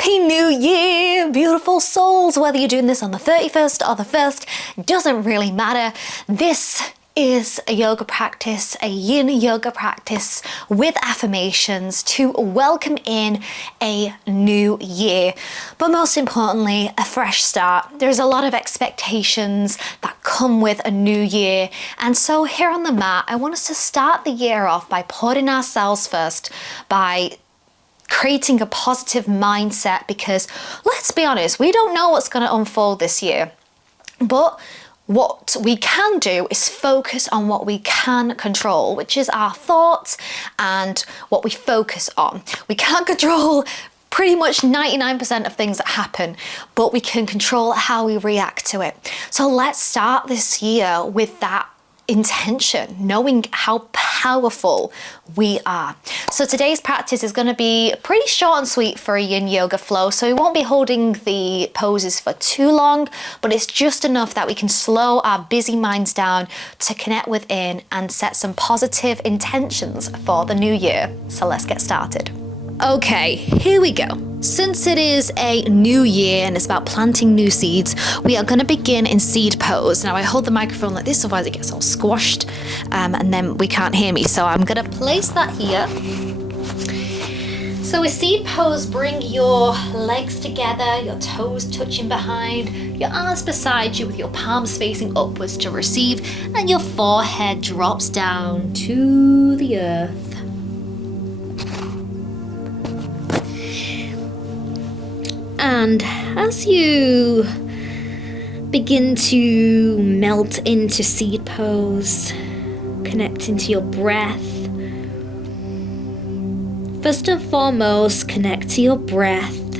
Happy New Year, beautiful souls. Whether you're doing this on the 31st or the 1st, doesn't really matter. This is a yoga practice, a yin yoga practice with affirmations to welcome in a new year. But most importantly, a fresh start. There's a lot of expectations that come with a new year. And so here on the mat, I want us to start the year off by putting ourselves first, by creating a positive mindset, because let's be honest, we don't know what's going to unfold this year. But what we can do is focus on what we can control, which is our thoughts and what we focus on. We can't control pretty much 99% of things that happen, but we can control how we react to it. So let's start this year with that intention, knowing how powerful we are. So today's practice is going to be pretty short and sweet for a yin yoga flow, so we won't be holding the poses for too long, but it's just enough that we can slow our busy minds down to connect within and set some positive intentions for the new year. So let's get started. Okay, here we go. Since it is a new year and it's about planting new seeds, we are going to begin in seed pose. Now I hold the microphone like this, otherwise it gets all squashed and then we can't hear me. So I'm going to place that here. So with seed pose, bring your legs together, your toes touching behind, your arms beside you with your palms facing upwards to receive, and your forehead drops down to the earth. And as you begin to melt into seed pose, connect into your breath, first and foremost, connect to your breath,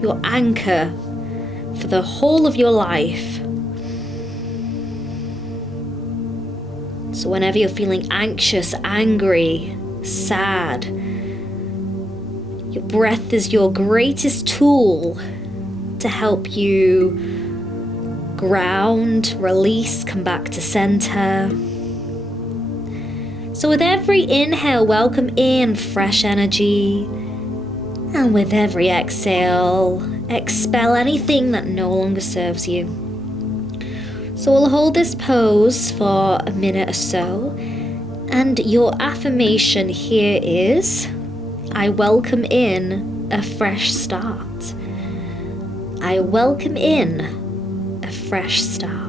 your anchor for the whole of your life. So whenever you're feeling anxious, angry, sad, your breath is your greatest tool to help you ground, release, come back to center. So with every inhale, welcome in fresh energy. And with every exhale, expel anything that no longer serves you. So we'll hold this pose for a minute or so. And your affirmation here is, I welcome in a fresh start. I welcome in a fresh start.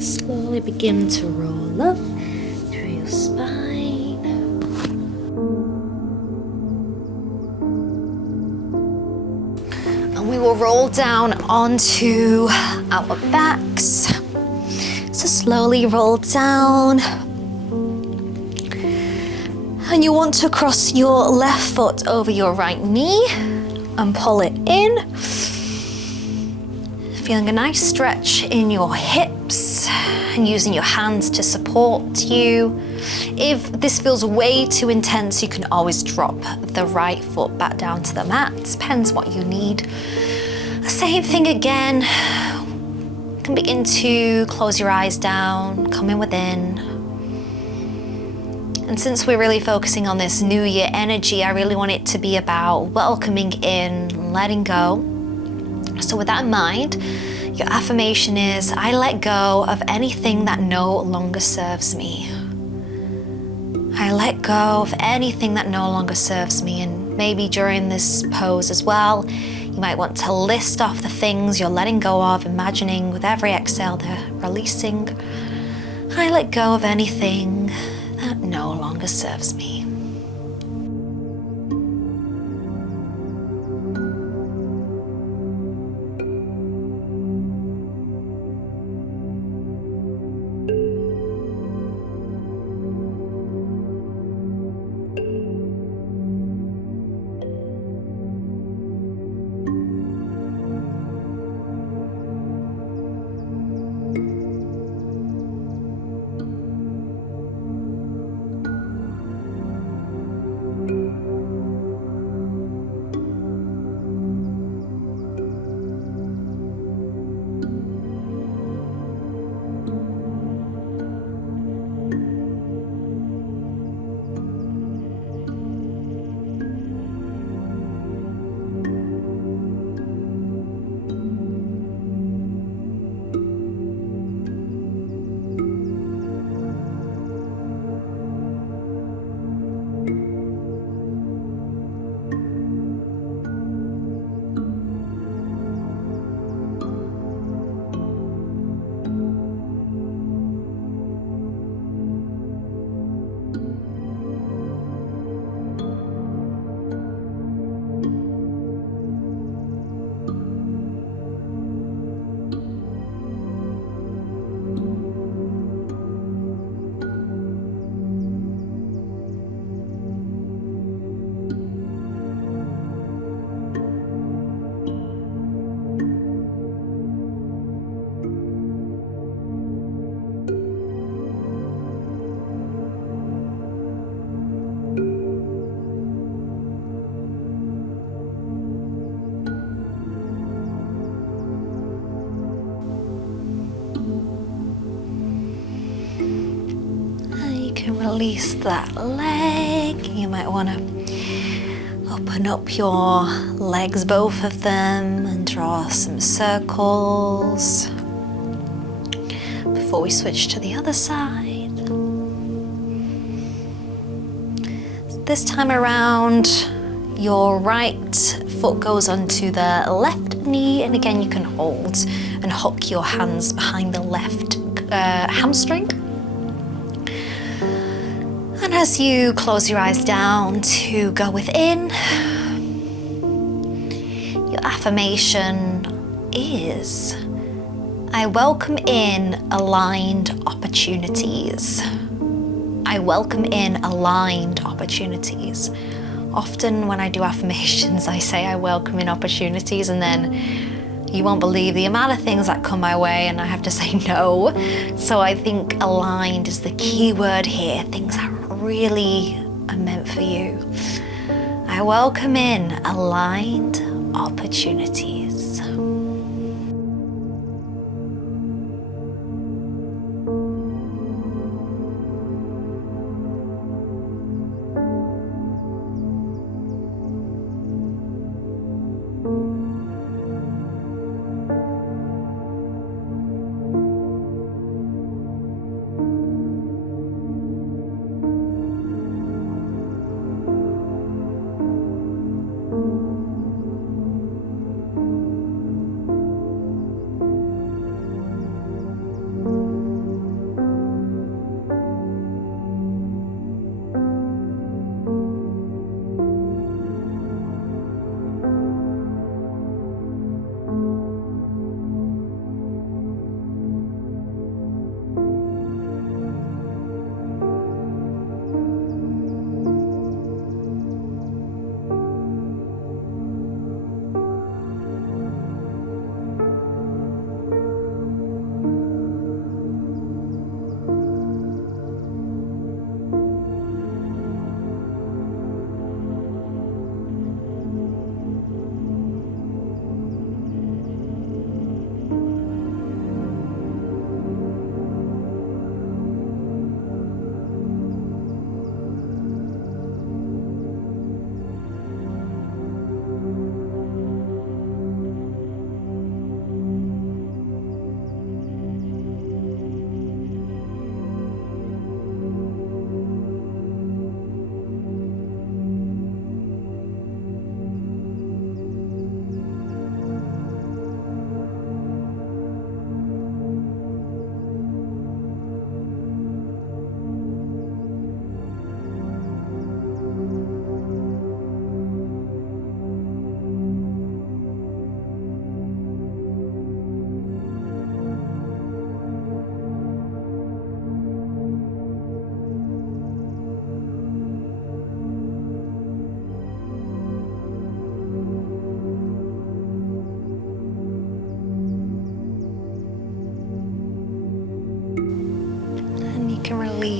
Slowly begin to roll up through your spine. And we will roll down onto our backs. So slowly roll down. And you want to cross your left foot over your right knee and pull it in. Feeling a nice stretch in your hips and using your hands to support you. If this feels way too intense, you can always drop the right foot back down to the mat. Depends what you need. Same thing again. You can begin to close your eyes down, come in within. And since we're really focusing on this new year energy, I really want it to be about welcoming in, letting go. So with that in mind, your affirmation is, I let go of anything that no longer serves me. I let go of anything that no longer serves me. And maybe during this pose as well, you might want to list off the things you're letting go of, imagining with every exhale they're releasing. I let go of anything that no longer serves me. Release that leg. You might want to open up your legs, both of them, and draw some circles before we switch to the other side. This time around, your right foot goes onto the left knee, and again you can hold and hook your hands behind the left hamstring. And as you close your eyes down to go within, your affirmation is, I welcome in aligned opportunities. I welcome in aligned opportunities. Often when I do affirmations, I say I welcome in opportunities, and then you won't believe the amount of things that come my way and I have to say no. So I think aligned is the key word here, things that really are meant for you. I welcome in aligned opportunities.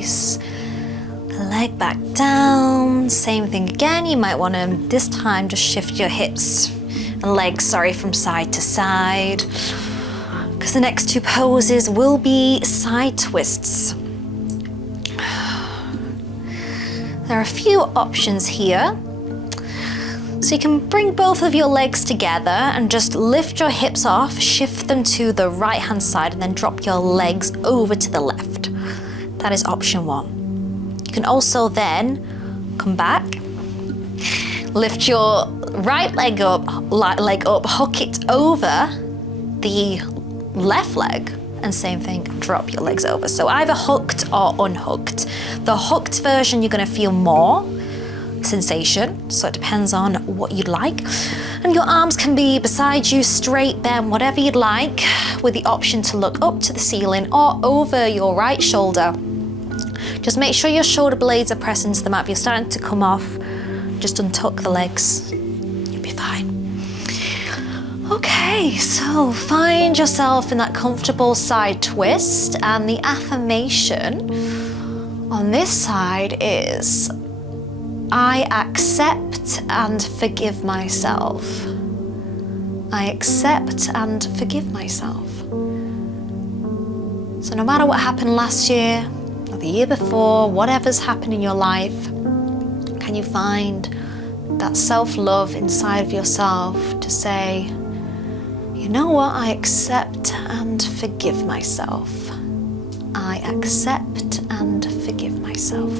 release the leg back down. Same thing again. You might want to, this time, just shift your hips and legs, from side to side. Because the next two poses will be side twists. There are a few options here. So you can bring both of your legs together and just lift your hips off, shift them to the right hand side, and then drop your legs over to the left. That is option one. You can also then come back, lift your right leg up, hook it over the left leg, and same thing, drop your legs over. So either hooked or unhooked. The hooked version, you're gonna feel more sensation, so it depends on what you'd like. And your arms can be beside you, straight, bent, whatever you'd like, with the option to look up to the ceiling or over your right shoulder. Just make sure your shoulder blades are pressed into the mat. If you're starting to come off, just untuck the legs, you'll be fine. Okay, so find yourself in that comfortable side twist, and the affirmation on this side is, I accept and forgive myself. I accept and forgive myself. So no matter what happened last year or the year before, whatever's happened in your life, can you find that self-love inside of yourself to say, you know what, I accept and forgive myself. I accept and forgive myself.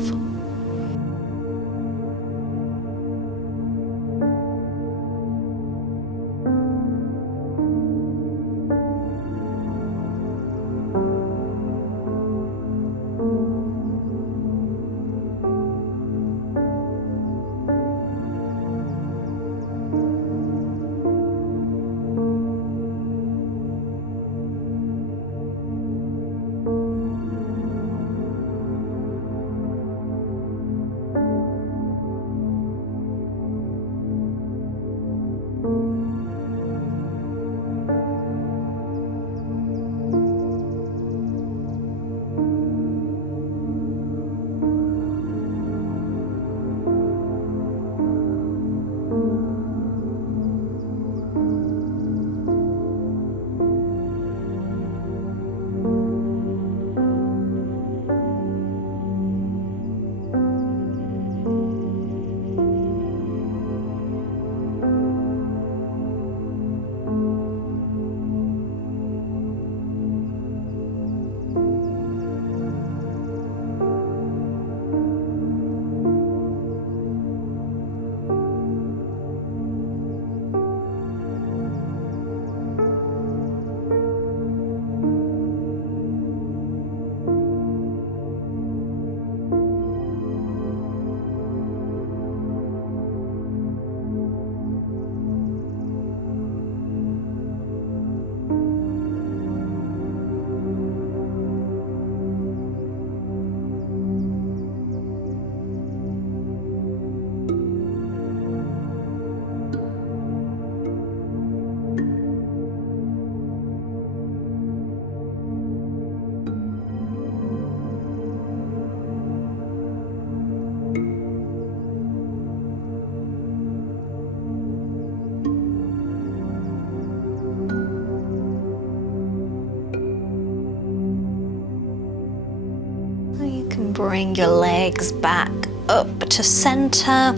Bring your legs back up to center,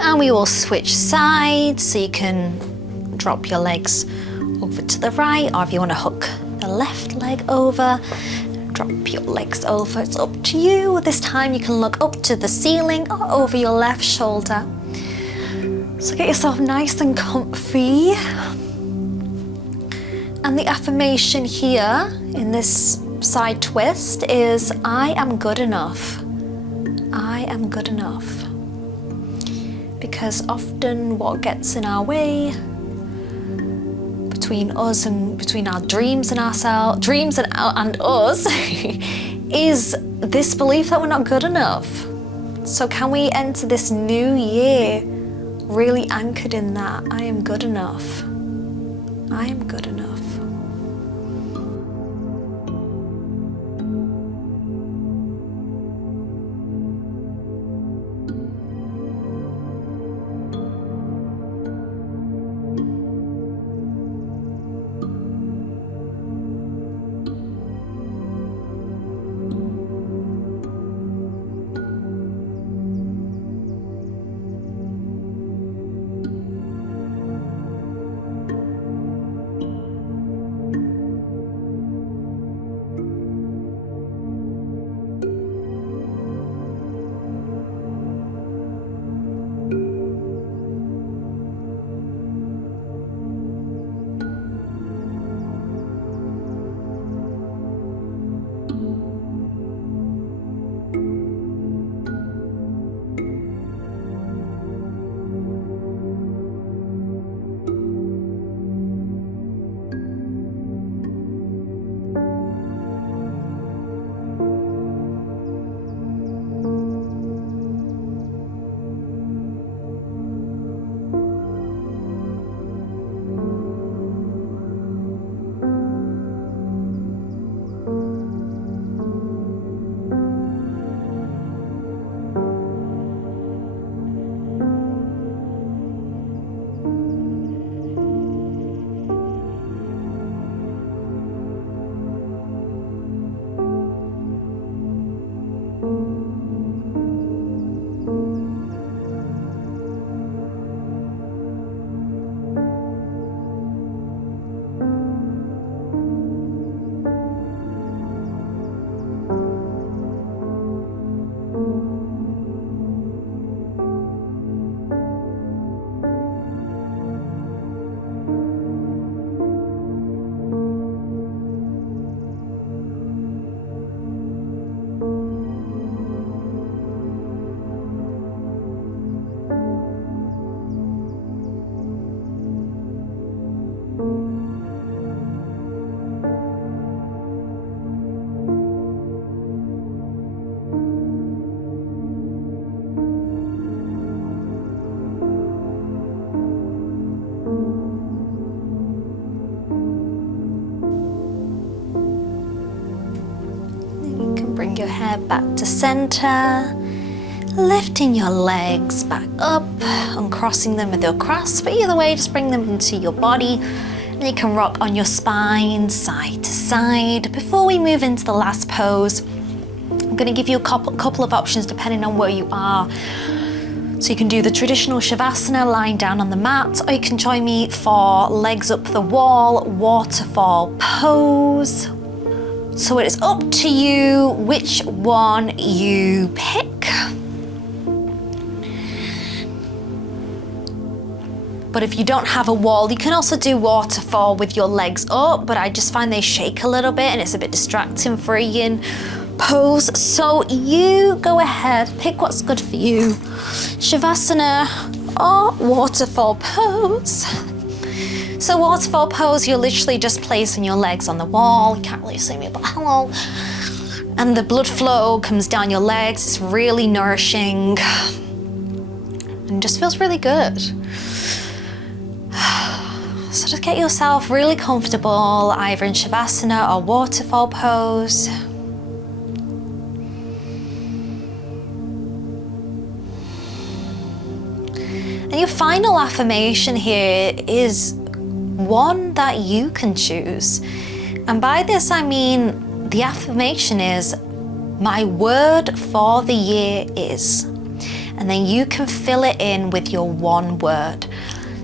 and we will switch sides, so you can drop your legs over to the right, or if you want to hook the left leg over, drop your legs over. It's up to you. This time you can look up to the ceiling or over your left shoulder. So get yourself nice and comfy. And the affirmation here in this side twist is, I am good enough. I am good enough. Because often what gets in our way between us and between our dreams and ourselves, dreams and us, is this belief that we're not good enough. So can we enter this new year really anchored in that I am good enough. I am good enough. your head back to center, lifting your legs back up, uncrossing them with your cross, but either way, just bring them into your body. And you can rock on your spine, side to side. Before we move into the last pose, I'm going to give you a couple of options depending on where you are. So you can do the traditional Shavasana, lying down on the mat, or you can join me for legs up the wall, waterfall pose. So it is up to you which one you pick. But if you don't have a wall, you can also do waterfall with your legs up, but I just find they shake a little bit and it's a bit distracting for a yin pose. So you go ahead, pick what's good for you. Shavasana or waterfall pose. So waterfall pose, you're literally just placing your legs on the wall. You can't really see me, but hello. And the blood flow comes down your legs. It's really nourishing and just feels really good. So just get yourself really comfortable, either in Shavasana or waterfall pose. And your final affirmation here is one that you can choose. And by this I mean the affirmation is, my word for the year is. And then you can fill it in with your one word,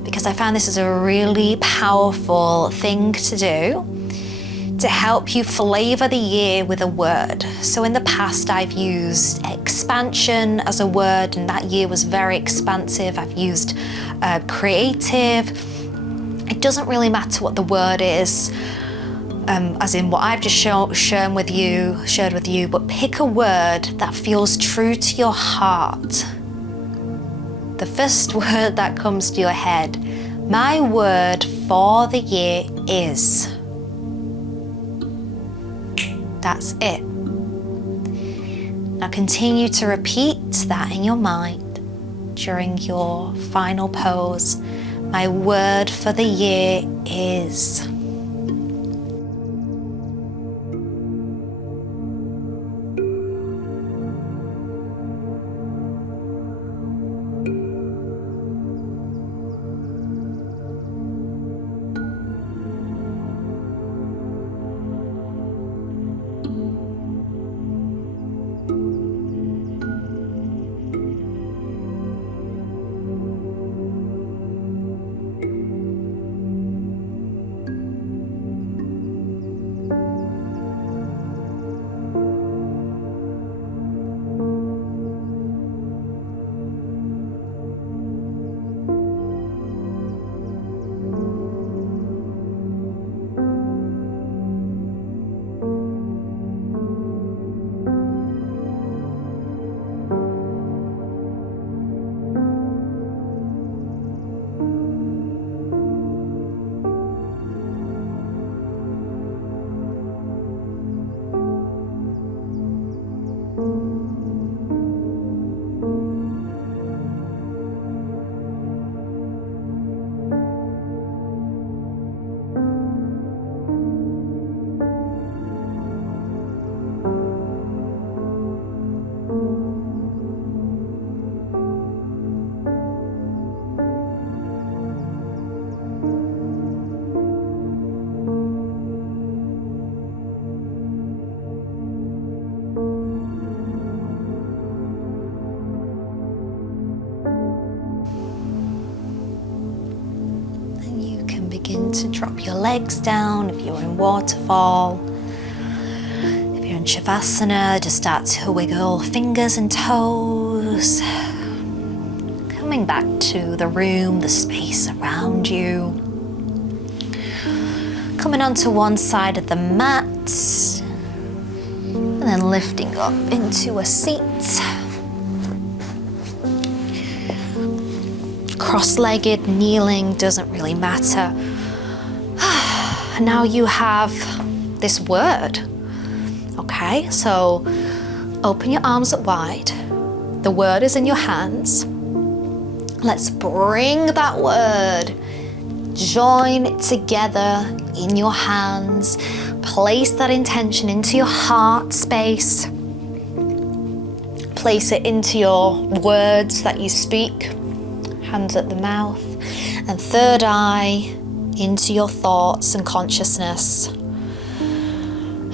because I found this is a really powerful thing to do to help you flavor the year with a word. So in the past, I've used expansion as a word, and that year was very expansive. I've used creative. It doesn't really matter what the word is, as in what I've just shared with you, but pick a word that feels true to your heart. The first word that comes to your head. My word for the year is. That's it. Now continue to repeat that in your mind during your final pose. My word for the year is. To drop your legs down if you're in waterfall. If you're in Shavasana, just start to wiggle fingers and toes. Coming back to the room, the space around you. Coming onto one side of the mat and then lifting up into a seat. Cross-legged, kneeling, doesn't really matter. Now you have this word. Okay, so open your arms up wide. The word is in your hands. Let's bring that word. Join it together in your hands. Place that intention into your heart space. place it into your words that you speak, hands at the mouth, and third eye into your thoughts and consciousness.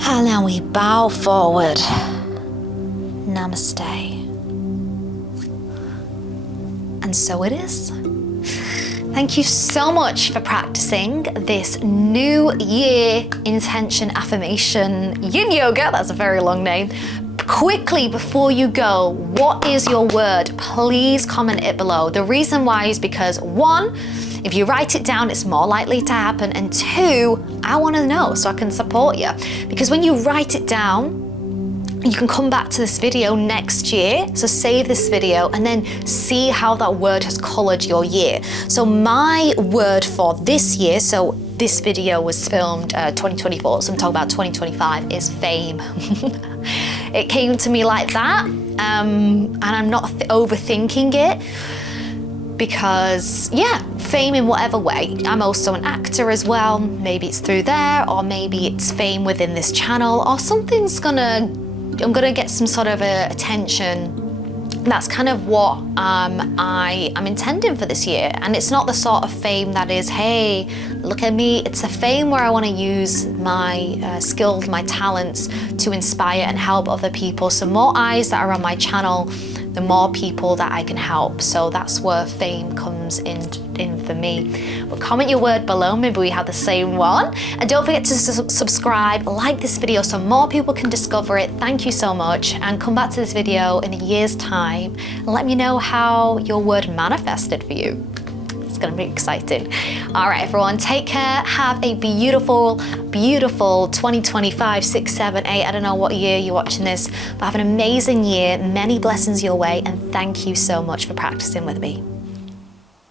And then we bow forward. Namaste. And so it is. Thank you so much for practicing this New Year intention affirmation yin yoga. That's a very long name. Quickly, before you go, what is your word? Please comment it below. The reason why is because 1, if you write it down, it's more likely to happen. And 2, I want to know so I can support you. Because when you write it down, you can come back to this video next year. So save this video and then see how that word has colored your year. So my word for this year, so this video was filmed 2024, so I'm talking about 2025, is fame. It came to me like that, and I'm not overthinking it because, yeah, fame in whatever way. I'm also an actor as well. Maybe it's through there, or maybe it's fame within this channel, or I'm gonna get some sort of attention. That's kind of what I'm intending for this year. And it's not the sort of fame that is, hey, look at me. It's a fame where I want to use my skills, my talents to inspire and help other people. So more eyes that are on my channel, the more people that I can help. So that's where fame comes in for me. But comment your word below, maybe we have the same one. And don't forget to subscribe, like this video so more people can discover it. Thank you so much. And come back to this video in a year's time and let me know how your word manifested for you. It's gonna be exciting. All right, everyone, take care. Have a beautiful, beautiful 2025, 6, 7, 8. I don't know what year you're watching this, but have an amazing year. Many blessings your way, and thank you so much for practicing with me.